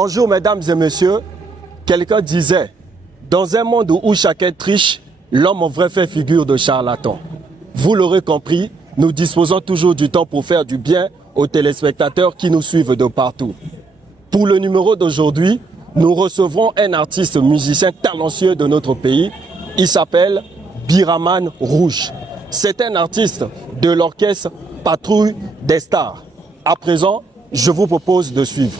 Bonjour mesdames et messieurs. Quelqu'un disait, dans un monde où chacun triche, l'homme vrai fait figure de charlatan. Vous l'aurez compris, nous disposons toujours du temps pour faire du bien aux téléspectateurs qui nous suivent de partout. Pour le numéro d'aujourd'hui, nous recevrons un artiste musicien talentueux de notre pays. Il s'appelle Biraman Rouge. C'est un artiste de l'orchestre Patrouille des Stars. À présent, je vous propose de suivre.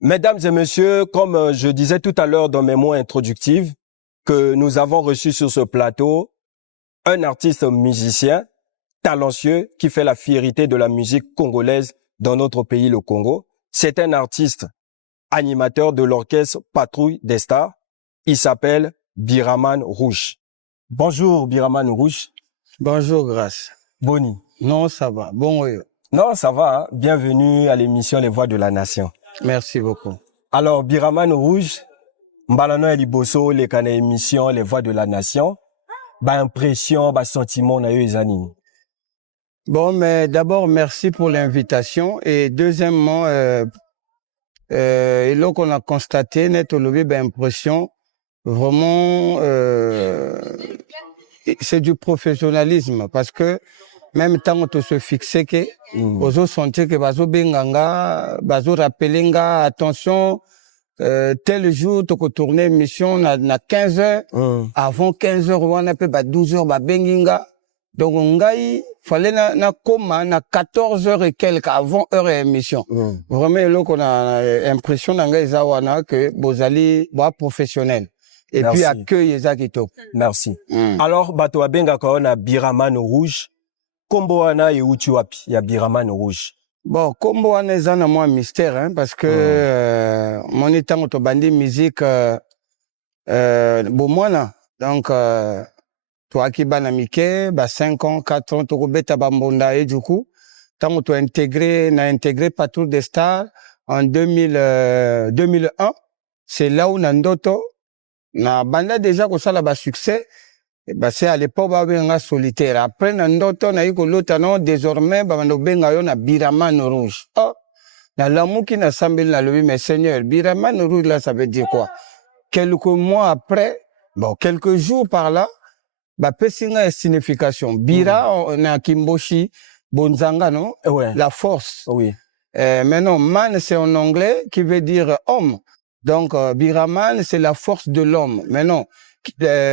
Mesdames et messieurs, comme je disais tout à l'heure dans mes mots introductifs, que nous avons reçu sur ce plateau un artiste musicien talentueux qui fait la fierté de la musique congolaise dans notre pays, le Congo. C'est un artiste animateur de l'orchestre Patrouille des Stars. Il s'appelle Biraman Rouge. Bonjour Biraman Rouge. Bonjour Grâce. Boni. Non, ça va. Bon, oui. Non, ça va. Hein? Bienvenue à l'émission Les Voix de la Nation. Merci beaucoup. Alors, Biraman Rouge, Mbalano Eliboso, les canaux émission Les Voix de la Nation, impression, sentiment, na yo ezani. Bon, mais d'abord, merci pour l'invitation. Et deuxièmement, et là qu'on a constaté, net au lobby, impression, vraiment, c'est du professionnalisme parce que même temps on se fixait que, ozo sentir que bazo benganga, bazo rappelenga, attention, tel jour, tu peux tourner émission na 15 heures, avant 15 heures, on a peu 12 heures, benginga. Donc, ngai, fallait na coma, na 14 heures et quelques avant heure émission. Vraiment, là, qu'on a l'impression d'anga zawana que bozali, professionnel. Et merci. Puis, accueil ezakito. Merci. Alors, bato abenga ko na Biraman Rouge. Kombo wana ye uchi wapi ya Biraman Rouge? Bon, kombo wana ezana moi mystère, hein, parce que, mon état to bandi musique, bomwana. Donc, toi qui bana mike, 5 ans, 4 ans, to beta bambonda et du coup, tant to intégré Patrouille des Stars en 2001. C'est là où Nandoto, na banda déjà ko sala ba succès. C'est à l'époque, on solitaire. Après, Nandoto, na yiko lotano, désormais, bando benga yo na Biraman Rouge. Oh, na l'amour qui n'a semblé na levé, mais Seigneur, Biraman Rouge, là, ça veut dire quoi? Quelques mois après, bon, quelques jours par là, pesinga est signification. Bira, on a Kimboshi, Bonzanga, non? Ouais. La force. Oui. Mais non, man, c'est en anglais, qui veut dire homme. Donc, Biraman, c'est la force de l'homme. Mais non,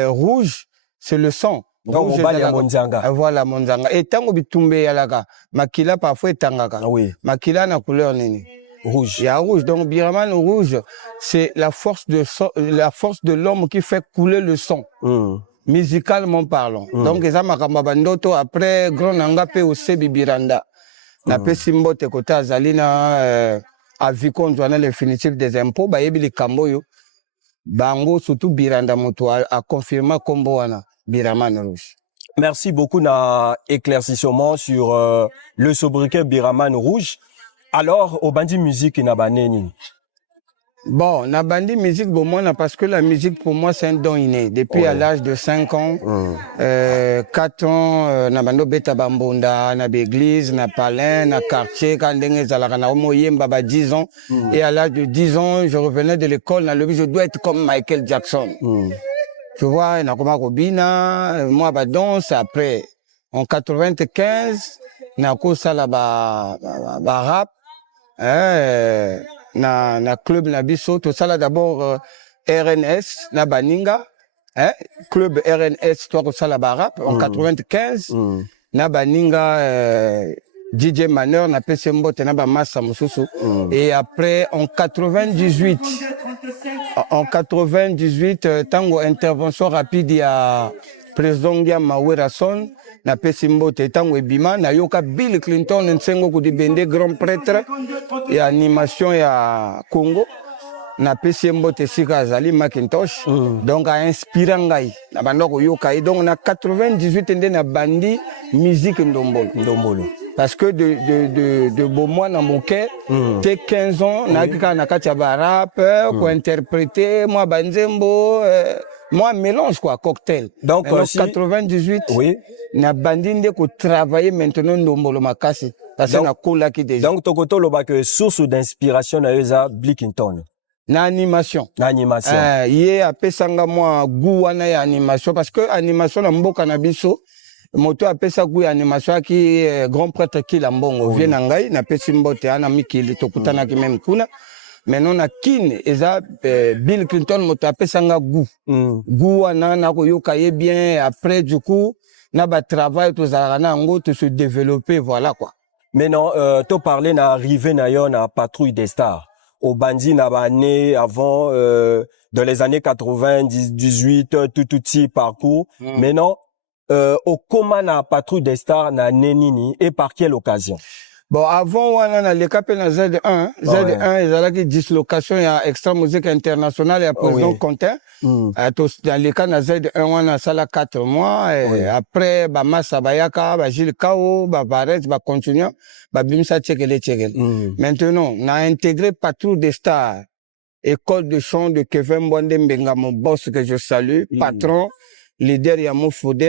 rouge, c'est le sang. Donc, on va Monzanga. Voilà, Monzanga. Et tango bitumbe yalaka. Makila parfois tangaka. Oui. Makila na couleur nini? Rouge. Il y a rouge. Donc, Biraman rouge, c'est la force de l'homme qui fait couler le sang. Musicalement parlant. Donc, ça m'a bandoto après, grand nanga pe osebi biranda. Na pe simbote kota zalina, avikon joana l'infinitif des impôts, yebi li kamboyo. Bango, surtout Biranda Moto, a confirmé combo wana, Biraman Rouge. Merci beaucoup na éclaircissement sur le sobriquet Biraman Rouge. Alors, au bandi musique na baneni. Bon, na bandi musique, bon, moi, parce que la musique, pour moi, c'est un don inné. Depuis à l'âge de 5 ans, 4 ans, na bando beta bambonda, na l'église, na palin, na quartier, quand na omoyemba, 10 ans. Et à l'âge de 10 ans, je revenais de l'école, je dois être comme Michael Jackson. Tu vois, na koma kobina, moi, danse, après, en 95, na kosala rap, na club na biso to sala d'abord RNS na baninga club RNS to ko sala rap en 95 na baninga DJ Maneur na pese mbote na ba massa mususu et après en 98 tango intervention rapide ya président Ngia Mawerason na pesi mbote tango ebima na yoka Bill Clinton nsengo ku dibende grand prêtre et animation ya Congo na pesi mbote sika azali Macintosh donc a inspiré ngai na bandoko yoka et donc na 98 nde na bandi musique ndombolo parce que de Beaumois dans mon cœur, t'es 15 ans, na kaka na katia rap, ko interpréter moi banzembo Moi, mélange quoi, cocktail. Donc, en si... 98, oui. na bandinde ko travailler maintenant ndombolo makasi. Parce que na kola ki déjà. Donc, tokoto loba que source d'inspiration na eza Blickington. Na animation. Na animation. Yé apesanga moi goût wana ya animation parce que animation na mboka na biso moto apesa goût ya animation ki grand prêtre ki la mbongo vient na ngai na pesi mbote ana mikili tokutana ki même kuna. Maintenant na kin eza Bill Clinton moto apesanga goût. Goût wana na ko yoka ye bien après du coup na ba travail to za na ngo to se développer voilà quoi. Mais non, tu parlais na arrivé na yo na patrouille des stars. Au bandi na bané avant dans les années 98 tout petit parcours. Mais non, au comment na patrouille des stars na nenini et par quelle occasion? Bon, avant, on a le cap na Z1. Z1, ils ont une dislocation, il y a Extra Musique Internationale, il y a président Contin. Dans le cas de Z1, on a ça là 4 mois. Et après, bah, Massa Bayaka, Gilles Kao, Baret, continue, Bimsa Tchekele Tchekele. Maintenant, on a intégré Patrouille des Stars, école de chant de Kevin Mwande Mbenga, mon boss que je salue, patron, leader, il y a Moufoude,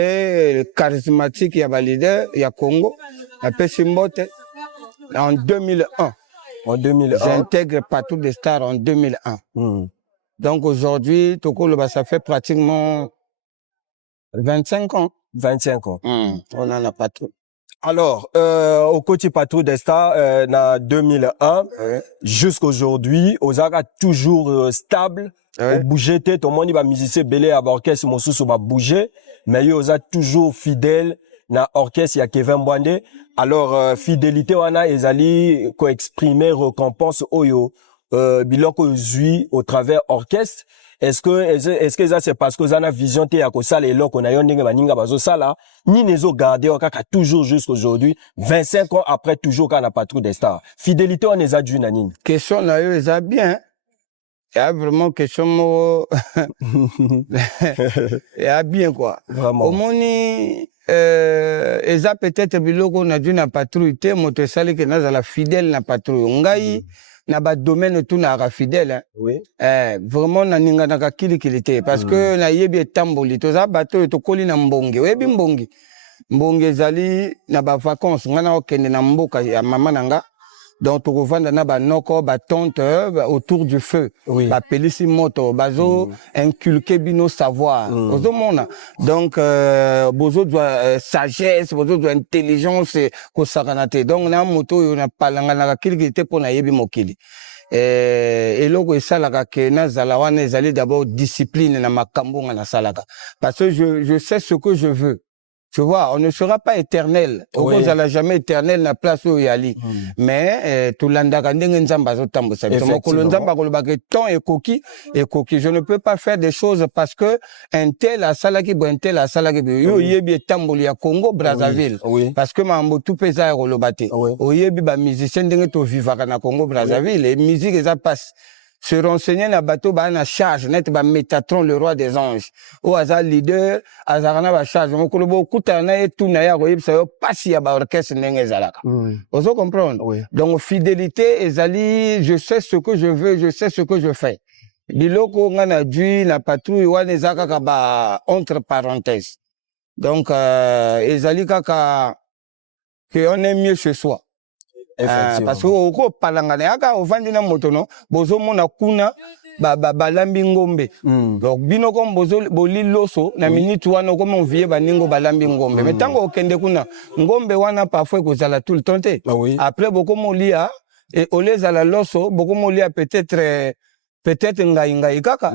charismatique, il y a leader, il y a Congo, il y a Pessimbote. En 2001. En 2001. J'intègre Patrouille des Stars en 2001. Donc aujourd'hui, Tokolo, ça fait pratiquement 25 ans. 25 ans. On en a Patrouille. Alors, au côté Patrouille des Stars, en 2001, jusqu'aujourd'hui, Ozara toujours stable. Au bouger, tout le monde va musicien belé à orchestre, mon sous va bouger, mais Oza toujours fidèle. Na orchestre ya Kevin Mwande. Alors fidélité wana ezali ko exprimer récompense oyo biloko zui au travers orchestre. Est-ce que ça c'est parce que ça na vision te ya ko sala eloko na yo ndenge baninga bazo sala ni nezo garder okaka toujours jusqu'aujourd'hui 25 ans après toujours kana Patrouille des Stars. Fidélité on eza dju na nini? Question na yo eza bien. Il y a vraiment question il y a bien quoi. Vraiment. Au moni eza peut-être biloko na dû na patrouille te moto sali que na la fidèle na patrouille ngai na ba domaine tout na ra fidèle hein. Oui. Vraiment na ninga na kilikilité parce que na yebi etamboli to za bato to koli na mbonge webi mbonge mbonge zali na ba vacances ngana okende na mboka ya mama nanga. Donc, tu revends na ba noko, ba tante, autour du feu. Ba pelisi moto, bazo, inculquer bino savoir. Ozo mona. Donc, bozo doit sagesse, bozo doit intelligence, ko saranate. Donc, na moto, yo na palanga na kilite pour na yebi mokili. Et logo et salaka ke na zalawane ezali d'abord discipline na makambo na salaka. Parce que je sais ce que je veux. Tu vois, on ne sera pas éternel. On ne sera jamais éternel na place où yali. Mais tout l'andaka ndenge nzamba zo tambosa. Mokolo nzamba kolobake ton et coquille. Je ne peux pas faire des choses parce que un tel a salaki bo un tel a salaki bo. Yo yebi tamboli ya Congo Brazzaville. Parce que mambo tout pesa kolobate. Oyebi ba musicien ndenge to vivaka na Congo Brazzaville et musique eza passe. Se renseigner na bateau ba na charge net ba Métatron le roi des anges o aza leader azarana ba charge mokolo bo kutana e tuna ya ko yebisa yo pasi ya ba orchestre ndenge ezalaka ozo comprendre donc fidélité ezali je sais ce que je veux je sais ce que je fais biloko ngana dui na patrouille wana ezaka ka ba entre parenthèses donc ezali kaka que on est mieux chez soi. Parce que au palangane aka ovandi na motono bozo mona kuna balambi ngombe donc bino comme bozo boli loso na minute wana comme on vie baningo balambi ngombe mais tango okende kuna ngombe wana parfois kozala tout le temps te après beaucoup molia et oleza la loso beaucoup molia peut-être ngai kaka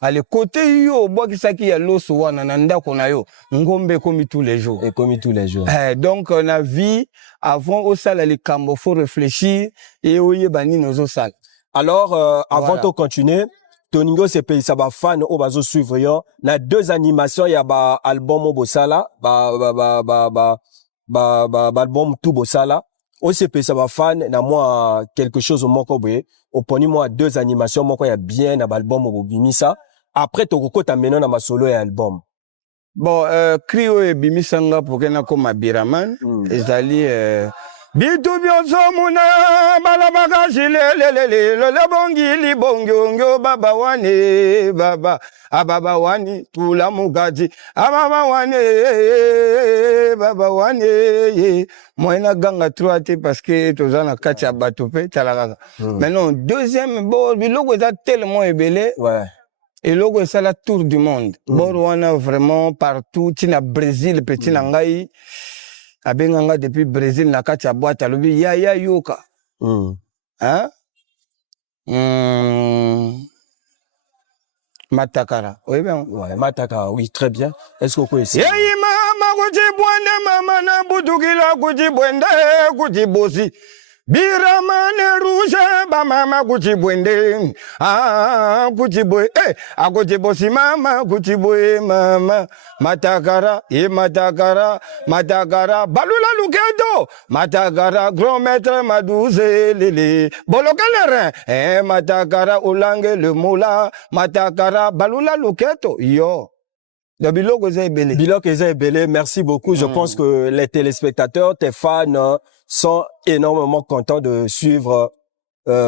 ale côté yo bokisaki ya loso wana na ndako na yo ngombe komi tous les jours et comme tous les jours donc on a vie avant au sala les cambo faut réfléchir et oye bani nozo sala. Alors avant de continuer Toningo c'est pays ça ba fan au bazo suivre yo na deux animations ya ba album bosala ba album tout bosala au CP ça va fan na moi quelque chose au moko boye au poni moi deux animations moko ya bien na album au bimisa après to kokota meno na masolo ya album. Bon, Crio et Bimisanga pour que na comme Biraman, ezali Bitu bionso muna balabaka shilelelele lele bongili bongyongyo baba wane baba ababa wani tula mugaji ababa wane baba wane moina ganga troate parce que tozana kacha batope talaka. Maintenant deuxième bon bilogo est tellement ébélé. Ouais. Et logo c'est la tour du monde. Bon on a vraiment partout tina Brésil petit nangai. Abenganga depuis Brésil na kati ya boîte alobi ya yoka. Hein? Matakara. Oui bien. Ouais, Matakara, oui, très bien. Est-ce qu'on peut essayer? Yeyi mama kuti bwende mama na butukila kuti bwende kuti bosi. Biramane rouge ba mama kuti bwende kuti boy akuti bosi mama kuti boy mama matakara matakara balula luketo matakara grand maître madouze lele bolokalere matakara ulange le moula matakara balula luketo yo. Biloko Eza Ebele, merci beaucoup. Je pense que les téléspectateurs, tes fans sont énormément contents de suivre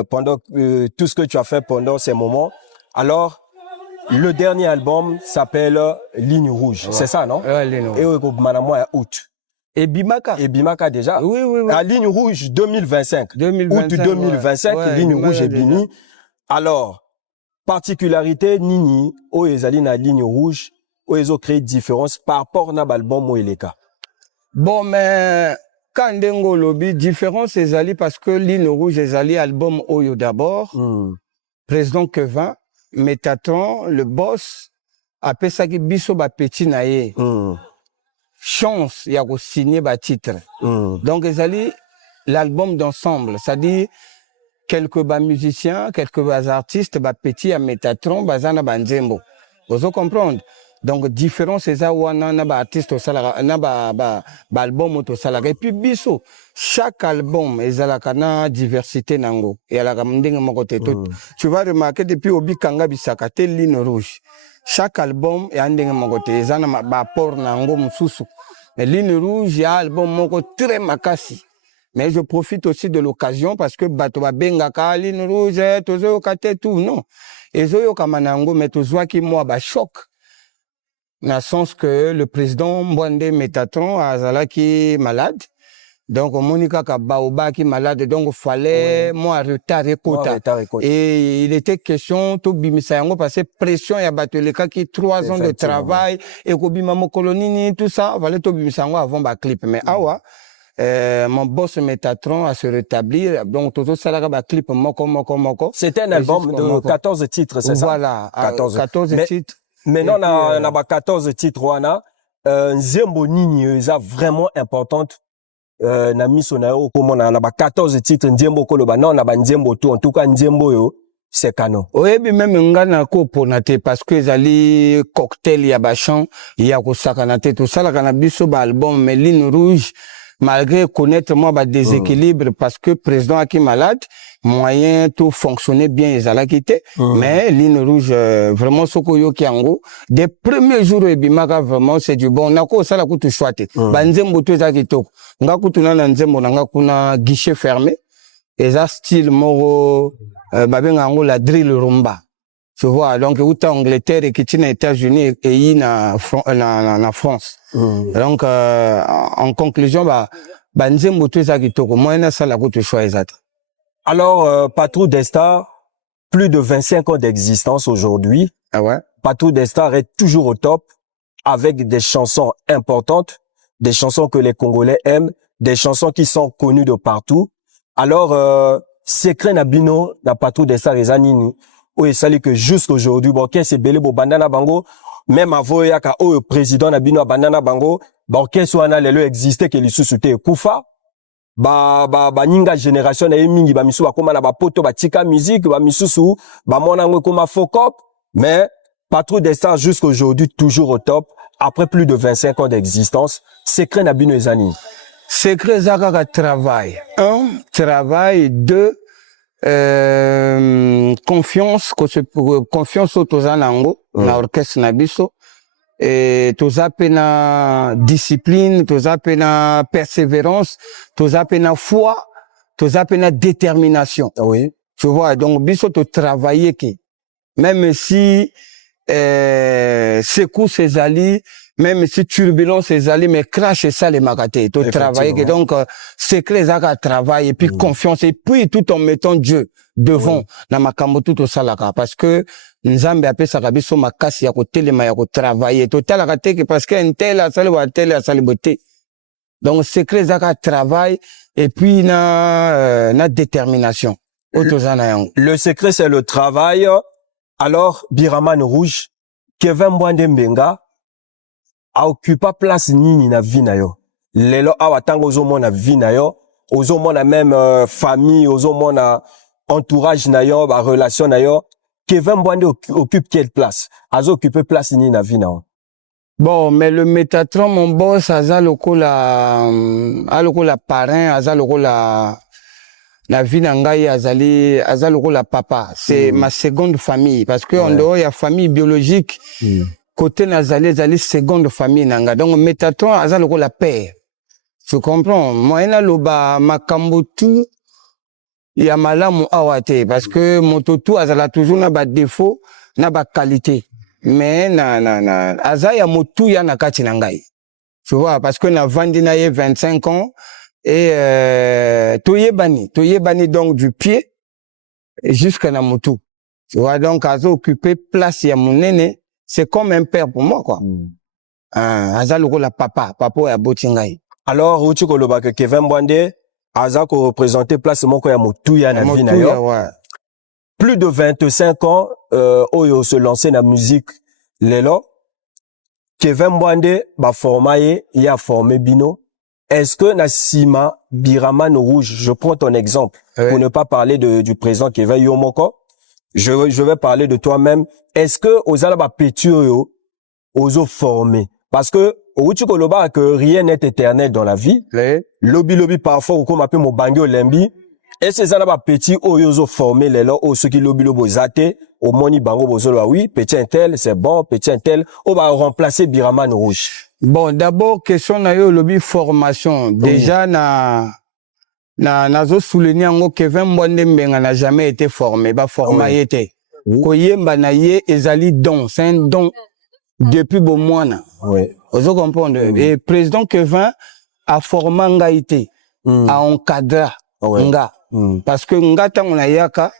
pendant tout ce que tu as fait pendant ces moments. Alors, le dernier album s'appelle Ligne Rouge. Ouais. C'est ça, non? Ligne Rouge. Et Manamo à août. Et Bimaka déjà. Oui. À Ligne Rouge 2025. Août 2025, ouais, Ligne Rouge et Bini. Alors, particularité Nini, Ezali na Ligne Rouge. Où ils ont créé différence par rapport à l'album Moeleka. Bon, mais quand on lobby, différence c'est ali parce que Ligne Rouge est ali album Oyo d'abord. Président Kevin, Métatron, le boss, après ça qui biso ba petit naie. Chance, il y a signé ba titre. Donc ils ali l'album d'ensemble, c'est-à-dire quelques bas musiciens, quelques bas artistes, ba petit à Métatron, bazana banzembo. Vous comprenez? Donc différence c'est ça wana na ba artiste au salaire na ba album au salaire et puis biso chaque album ezalaka na diversité nango et ala kamndinga moko te tout tu vas remarquer depuis obikanga bisaka te Ligne Rouge chaque album et andinga moko te ezana ba port nango mususu mais Ligne Rouge ya album moko très makasi. Mais je profite aussi de l'occasion parce que bato ba bengaka Ligne Rouge tozo kate tout non ezoyo kamanango mais tozo ki moi ba choc. Dans le sens que le président Mbwande Métatron a Zalaki malade. Donc, Monica Kabaoba qui malade. Donc, il fallait, moi, retard et quota. Et il était question, tout bimisayango, parce que pression, il y a battu les cas qui 3 ans de travail, et Kobimamo Kolonini, tout ça, il fallait tout bimisayango avant ba clip. Mais, mon boss Métatron a se rétablir. Donc, tout ça, là, ba clip, moko. C'était un album de 14 titres, c'est ça? Voilà. 14 titres. Maintenant, on a 14 titres, wana. Nzembo Nini, c'est vraiment importante. Na miso na yo, comme on a 14 titres, Nzembo Koloba, non, on a Nzembo tout. En tout cas, Nzembo yo, c'est canon. Oui, mais même ngana ko ponate parce que zali cocktail ya bachan, ya ko sakanate tout ça, la cannabis ba album, mais Ligne Rouge, malgré connaître moi ba déséquilibre parce que président qui malade, moyen tout fonctionner bien ils allaient quitter mais Ligne Rouge vraiment sokoyo kiango des premiers jours ebimaka vraiment c'est du bon nako sala kutu chouate banzembo to za kitoko ngakutu na nzembo nga kuna guichet fermé et ça style moro babenga ngo la drill rumba tu vois donc uta Angleterre et kitina États-Unis et na France donc en conclusion banzembo to za kitoko moyen sala kutu chouate. Alors, Patrou des Stars, plus de 25 ans d'existence aujourd'hui. Ah ouais? Patrou des Stars est toujours au top avec des chansons importantes, des chansons que les Congolais aiment, des chansons qui sont connues de partout. Alors, secret nabino na Patrou des Stars et Zanini, où il s'agit que jusqu'aujourd'hui, bon, qu'est-ce que belé bo bandana bango, même avant yaka au président nabino bandana bango, bon, qu'est-ce qu'on a le existé que les sous-soutés Koufa. Ninga génération na mingi ba misu bakoma na ba poto ba tika musique ba misusu ba mona ngo koma fokop mais Patrou des Stars jusqu'aujourd'hui toujours au top après plus de 25 ans d'existence. Secret na bino ezani. Secret zaka travail. 1 travail, 2 confiance au tozanango na orchestre na biso et toza pena discipline, toza pena persévérance, toza pena foi, toza pena détermination. Oui. Tu vois, donc biso to travailler que même si secousse ezali, même si turbulence ezali, mais crash et ça les magaté, to travailler que donc secret zaka travail et puis confiance et puis tout en mettant Dieu devant na makambo tout salaka parce que nzambe apesaka biso makasi ya kotelema ya kotravailler to talaka te parce que un tel asali wa tel asali boté. Donc secret zaka travail et puis na détermination. Le secret, c'est le travail. Alors, Biraman Rouge, Kevin Mwande Mbenga, a occupé place nini na vie na yo. Lelo awa tango ozo na vie na yo, ozo na même famille, ozo na entourage na yo, ba relation na yo. Kevin Mwande occupe quelle place? Azo occupé place nini na vie na yo. Bon, mais le Métatron, mon boss, aza loko la parrain, aza loko la vie nangai azali la papa, c'est ma seconde famille parce que en dehors il y a famille biologique côté nazali seconde famille nanga donc Métatron azali la père, tu comprends. Moi ina loba makambo tout ya malamu awate parce que moto tout azala toujours na ba défaut na ba qualité mais na azaya motu ya na kati nangai, tu vois, parce que na vandi na ye 25 ans et toyebani donc du pied jusqu'à la moto, tu vois, donc azo occupé place ya monene, c'est comme un père pour moi quoi. Aza loko la papa ya botingai. Alors uti ko loba que Kevin Mwande aza ko représenter place moko ya motu ya na vie na yo. Plus de 25 ans oyo se lancer na musique lelo. Kevin Mwande ba formaye ya formé bino. Est-ce que Nassima Biraman Rouge, je prends ton exemple, pour ne pas parler du président Kevin Yomoko, je vais parler de toi-même. Est-ce que aux alaba péturio, aux formés? Parce que au Koloba que rien n'est éternel dans la vie. Lobby parfois ou comme appelle mon bango lembi. Et ces alaba petits oyo formés les là au ceux qui lobby zate au moni bango bozolo oui petit intel c'est bon petit intel on va remplacer Biraman Rouge. Bon, d'abord, question na yo lobby formation. Déjà, nazo souligner ngo Kevin Mwande Mbenga n'a jamais été formé, ba formé été. Koyemba na ye ezali don, c'est un don depuis bon mois. Oui. Vous comprenez? Et président Kevin a formé nga été, a encadré nga. Parce que nga tango na yaka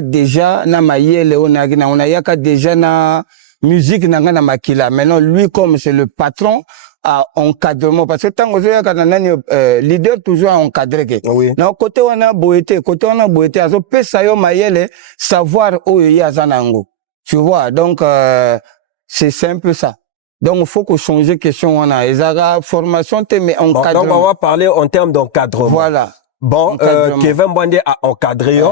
déjà na mayele on a yaka déjà na musique nanga na makila. Maintenant lui comme c'est le patron à encadrement parce que tant que leader toujours à encadrer que na côté on a boité azo pesa yo mayele savoir où il y a zanango, tu vois, donc c'est un peu ça. Donc il faut qu'on change question on a ezara formation mais encadrement. Donc on va parler en termes d'encadrement. Voilà. Bon, Kevin Mwande a encadré,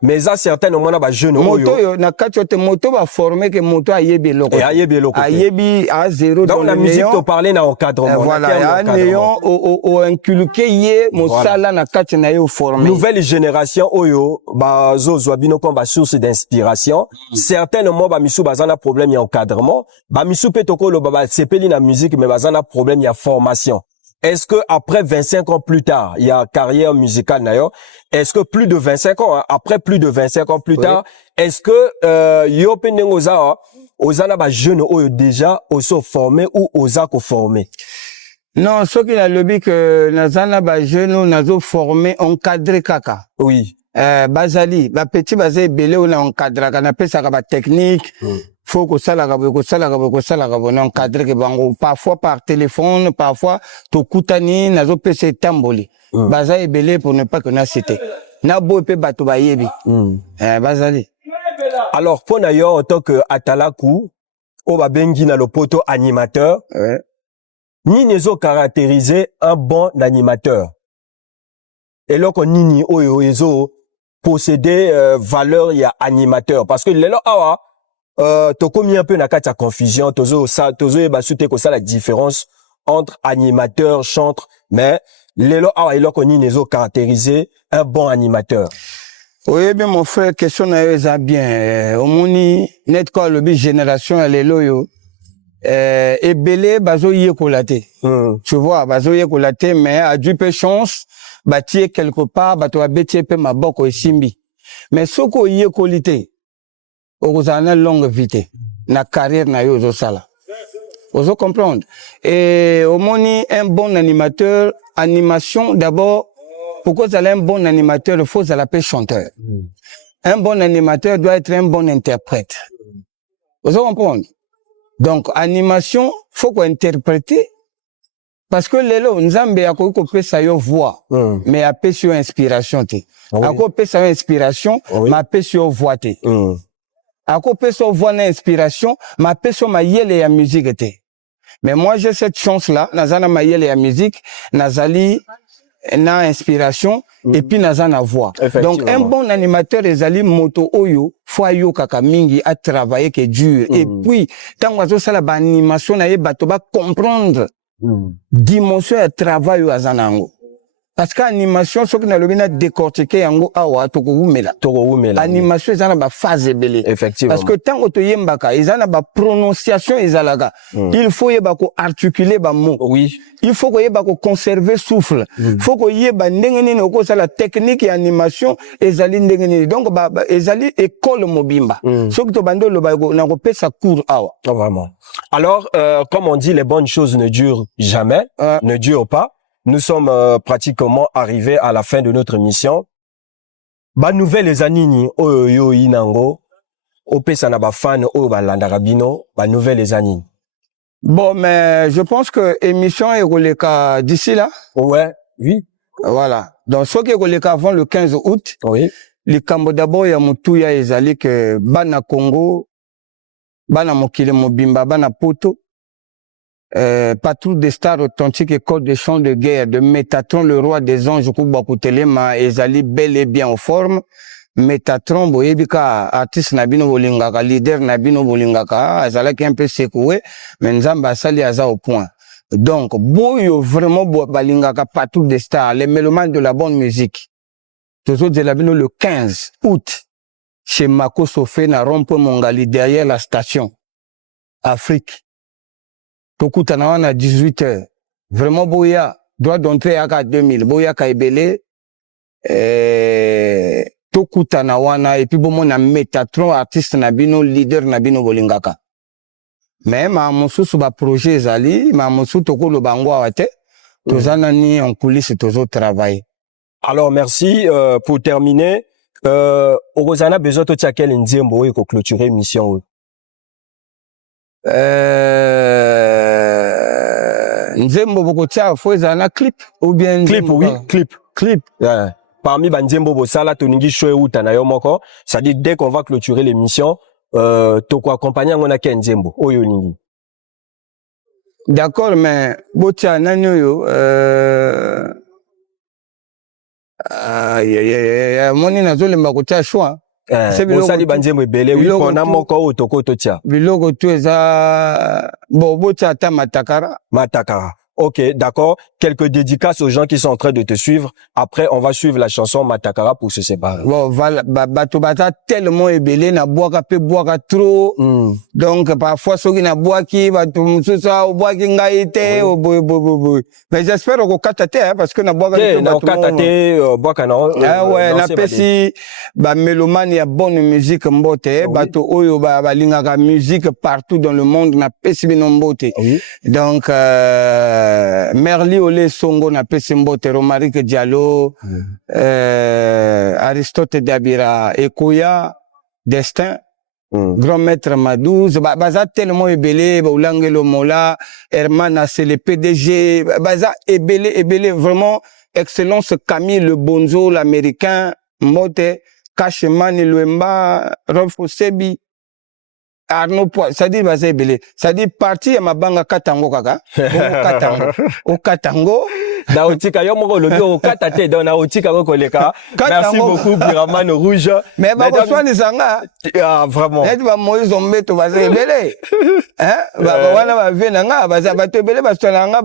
mais ça certainement na ba jeune moto yo na kati te moto ba formé que moto a yebi loko. Et a yebi à zéro donc la musique te parler na encadrement. Voilà, ya néon au inculqué ye mosala na kati na yo formé. Nouvelle génération oyo ba zo bino comme ba source d'inspiration. Certainement ba misu bazana problème ya encadrement, ba misu petoko lo ba sepeli na musique mais bazana problème ya formation. Est-ce que après 25 ans plus tard, il y a carrière musicale d'ailleurs, est-ce que plus de 25 ans, après plus de 25 ans plus tard, est-ce que yo penengoza ozana ba jeune oyo déjà oso formé ou ozako formé? Non, ce qui a le but que nazana ba jeune nazo formé encadré kaka. Oui. Bazali, ba petit bazé belé on a encadré kana pesa ka ba technique. Faut que ça la encadrer que bango parfois par téléphone parfois to kutani nazo pese tamboli baza ebele pour ne pas que na cité na bo pe bato ba yebi bazali. Alors pour d'ailleurs en tant que atalaku o ba bengi na le poto animateur ni nezo caractériser un bon animateur et là qu'on nini oyo ezo posséder valeur ya animateur parce que lelo awa to komi un peu na kati ya confusion tozo basute ko ça la différence entre animateur chanteur mais lelo awa ilo ko ni nezo caractériser un bon animateur. Oui bien mon frère question na yo eza bien omoni net ko lobi génération lelo yo ebele bazo yekola te. Tu vois, bazo yekola te, mais a du peu chance batie quelque part bato abetie pe maboko esimbi. Mais soko yekoli te okozana longue vie na carrière na yo zo sala. Vous comprendre. Et au moni un bon animateur, animation d'abord, pourquoi vous allez un bon animateur, il faut l'appeler chanteur. Un bon animateur doit être un bon interprète. Vous comprendre. Donc animation, faut qu'on interprète parce que lelo nzambe ako ko pesa yo voix, mais a pesa yo inspiration te. Ako pesa yo inspiration, ma pesa yo voix te. Ako pesa yo voix na inspiration, ma pesa yo ma yele ya musique te. Mais moi, j'ai cette chance-là, nazana mayele ya musique, nazali na inspiration, et puis nazana voix. Donc, un bon animateur, ezali moto oyo, fois yo kaka mingi, a travaillé que dur. Et puis, tant que ça, la animation, na ye bato ba comprendre, dimension de travail yo azanango. Parce qu'animation, ce qu'on a le décortiquer yango awa toko umela. Animation ezana ba phase belé. Effectivement. Parce que tant que yembaka, ezana ba prononciation ezalaga. Il faut yeba ko articuler ba mot. Oui. Il faut ko yeba ko conserver souffle. Il faut ko yeba ndengeni noko ça la technique et animation ezali ndengeni. Donc ba ezali école mobimba. Ce que to bando lo ba na ko pesa cours awa. Oh, vraiment. Alors, comme on dit, les bonnes choses ne durent jamais, ne durent pas. Nous sommes pratiquement arrivés à la fin de notre émission. Ba nouvelle anini oyo inango opesa na ba fan o ba landarabino ba nouvelle anini. Bon, mais je pense que émission est releka d'ici là. Ouais, oui. Voilà. Donc ce qui est releka avant le 15 août. Oui. Les Cambo d'abord ya mutuya ezali que bana Congo, bana mokile mobimba, bana poto. Patrouille des stars authentiques, école de chants de guerre, de Métatron, le roi des anges, Kubakutelema, ezali bel et bien en forme. Métatron, boyebika, artiste nabino bolingaka, leader nabino bolingaka, azalaki un peu secoué, mais nzamba sali aza au point. Donc, boyo vraiment balingaka patrouille des stars, les mélomanes de la bonne musique. Toujours de labino le 15 août, chez Mako Sofé, na Rompo Mongali, derrière la station. Afrique. Tokutana wana 18h. Vraiment boya, droit d'entrée à 2000. Boya kaibele, tokutana wana, et puis bon na Métatron, artiste nabino, leader nabino bolingaka. Mais ma mosusu ba projet zali, ma mosusu toko lo bango awate, tozana ni en coulisses tozo travail. Alors merci pour terminer. Orozana besoin to tiakel nzembo et ko clôturer émission. Nzembo bokotia faut ezana clip ou bien clip oui clip yeah. Parmi banzembo bosala toningi show uta na yo moko, ça dit dès qu'on va clôturer l'émission toko accompagner ngona ke nzembo oyo ningi. D'accord, mais botia nani yo moni nazolemba kotia choix. Bosali banzembo ebele oui pona moko otoko totia. Biloko tu eza botia ta matakara. Ok, d'accord. Quelques dédicaces aux gens qui sont en train de te suivre. Après, on va suivre la chanson Matakara pour se séparer. Bon, voilà, bato bata tellement ebele na boaka pe boaka trop. Donc parfois ceux qui na boaki bato mususa o boaki ngaite o boy. Mais j'espère ko katate parce que na boaka pe na katate boaka na. Ah ouais, na pesi ba mélomane ya bonne musique mbote bato oyo ba lingaka musique partout dans le monde na pesi bino mbote. Donc Merli Olé Songo na Pesimbote, Romaric Diallo, Aristote Dabira, Ekoya, Destin, Grand Maître Madouz, baza tellement ebele, Oulangelo Mola, Hermana, c'est le PDG, baza ebele, vraiment, excellence Camille Le Bonzo, l'américain, Mbote, Kashemani Luemba, Rolf Osebi, Arnaud Pois, ça dit basé belé. Ça dit parti à ma banga katango kaka. Au katango. Na otika yo moko lobi o katate donc na otika ko koleka. Merci beaucoup Biraman Rouge. Mais ba ko swani zanga. Ah vraiment. Et ba Moïse Ombeto basé belé. Hein? Ba wana ba vena nga baza ba to belé ba swana nga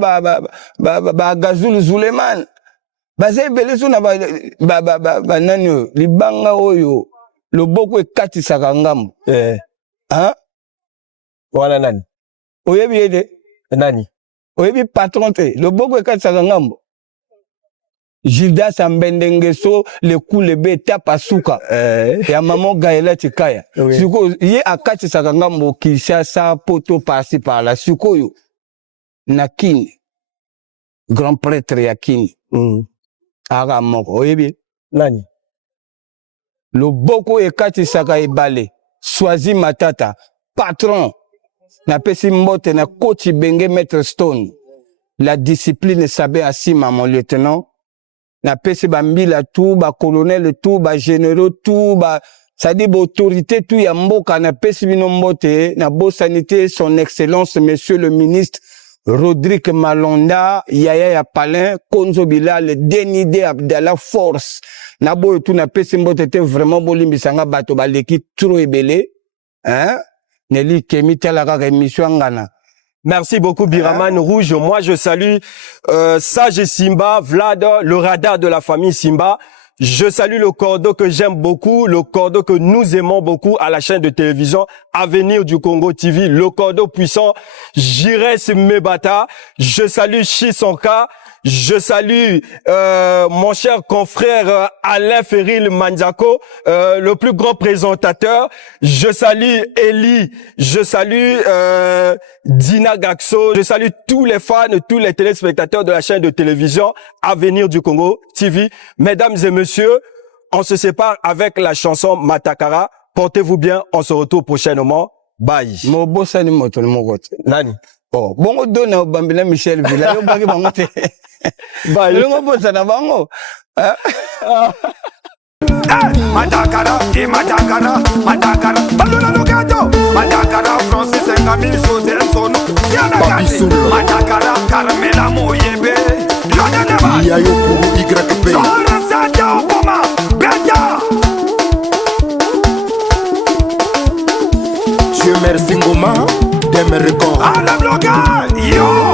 ba Gazul Zuleman. Basé belé sona ba nani libanga oyo. Loboko ekatisaka ngambo. Hein? Voilà nani. Oyebi ede. Nani. Oyebi patron te. Le boko ekatisaka ngambo. Gildas Ambendengeso, le Koulebe, Tapasuka. Ya maman Gaëla Tikaya. Suko, ye akatisaka ngambo Kinshasa, poto par-ci par-là. Suko yo. Nakini. Grand prêtre Yakini. Ara moko. Oyebi. Nani. Le boko ekatisaka ebale. Swazi Matata. Patron. Na pesi mbote na coach Benge Maître Stone. La discipline sabe asima mon lieutenant. Na pesi bambila tout, ba colonel tout, ba généraux tout, ba ça dit autorité tout ya mboka na pesi bino mbote na bo sanité son excellence monsieur le ministre Rodrigue Malonda Yaya ya Palin Konzo Bilal Denide Abdallah Force na bo tout na pesi mbote te vraiment bolimbisanga bato baleki trop ebele hein Nelly Kemi telaka émission ngana. Merci beaucoup Biraman Rouge. Moi je salue Sage Simba, Vlad, le radar de la famille Simba. Je salue le cordeau que j'aime beaucoup, le cordeau que nous aimons beaucoup à la chaîne de télévision Avenir du Congo TV, le cordeau puissant Jires Mebata. Je salue Chisonka. Je salue mon cher confrère Alain Ferril Manzako, le plus grand présentateur. Je salue Eli, je salue Dina Gaxo, je salue tous les fans, tous les téléspectateurs de la chaîne de télévision Avenir du Congo TV. Mesdames et messieurs, on se sépare avec la chanson Matakara. Portez-vous bien, on se retrouve prochainement. Bye. Nani? Oh, bongo dona bambina Michel Villa, yo bagi bango te. Bye. Yo ngobosa na bango. Matakara, Matakara, Balula Logato, Matakara, Francis and Camille, José Sono, Matakara, Carmela Moyebe, Yoneva, Yayo YP, Sora Santa Obama, Beta. Dieu merci Ngoma, Demericon. Alain Bloga, yo.